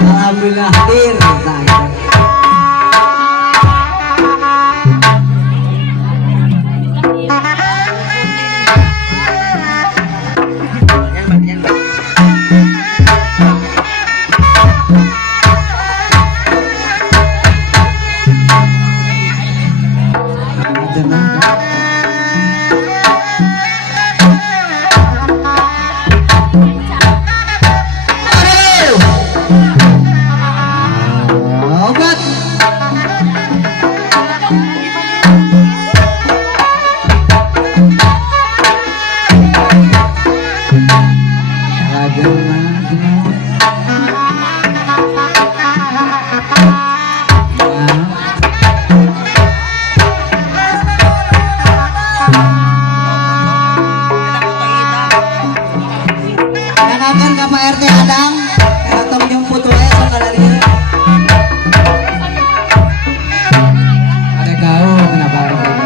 Alhamdulillah hadir. Obat. Kanakan ka Pak RT Adam, atau nyumput wae sok ka dari. Ada kau kenapa ada kau?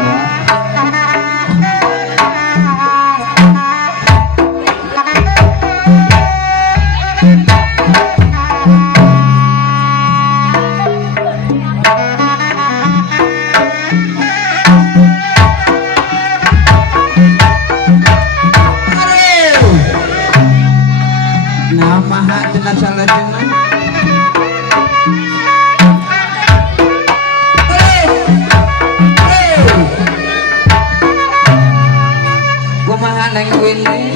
Nama hak dengan salah dengan kumaha neng Winnie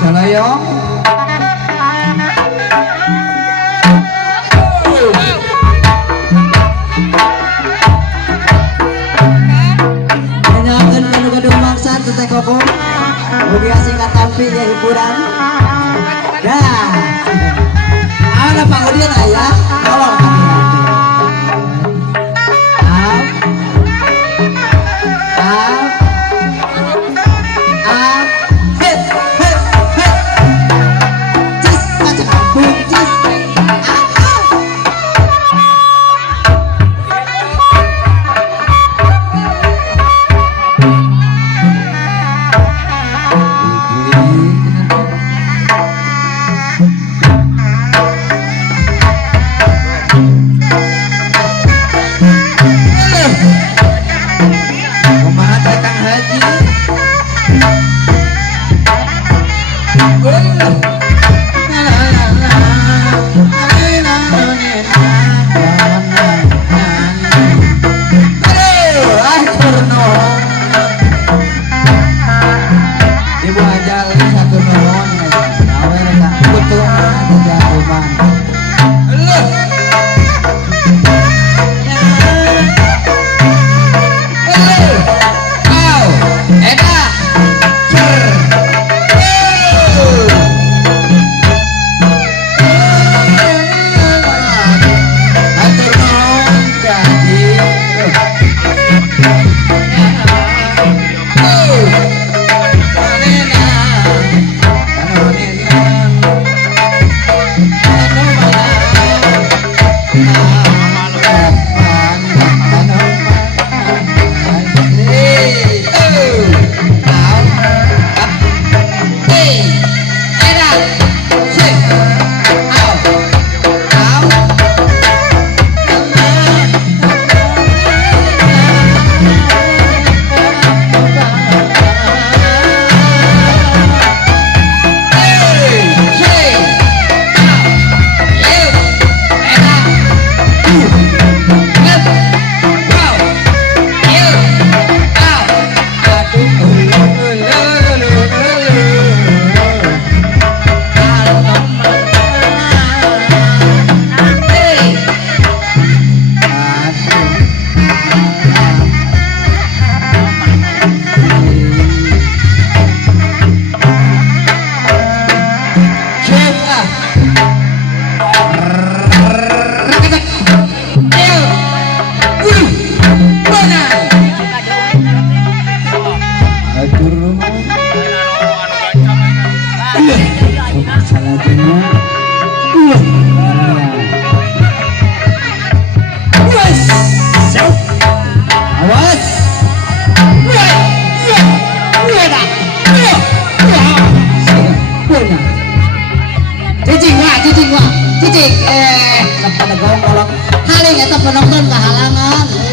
Salayong menyakin kadung maksa teteh koko ugi singkat tampi ya hiburan dah ada Pak Udin ayah tolong Ibu ajal satu nuhun awe rek putung tiga rumah. salah dunia. Awas. Cicing, sampai negong kolong. Haling eta penonton kehalangan.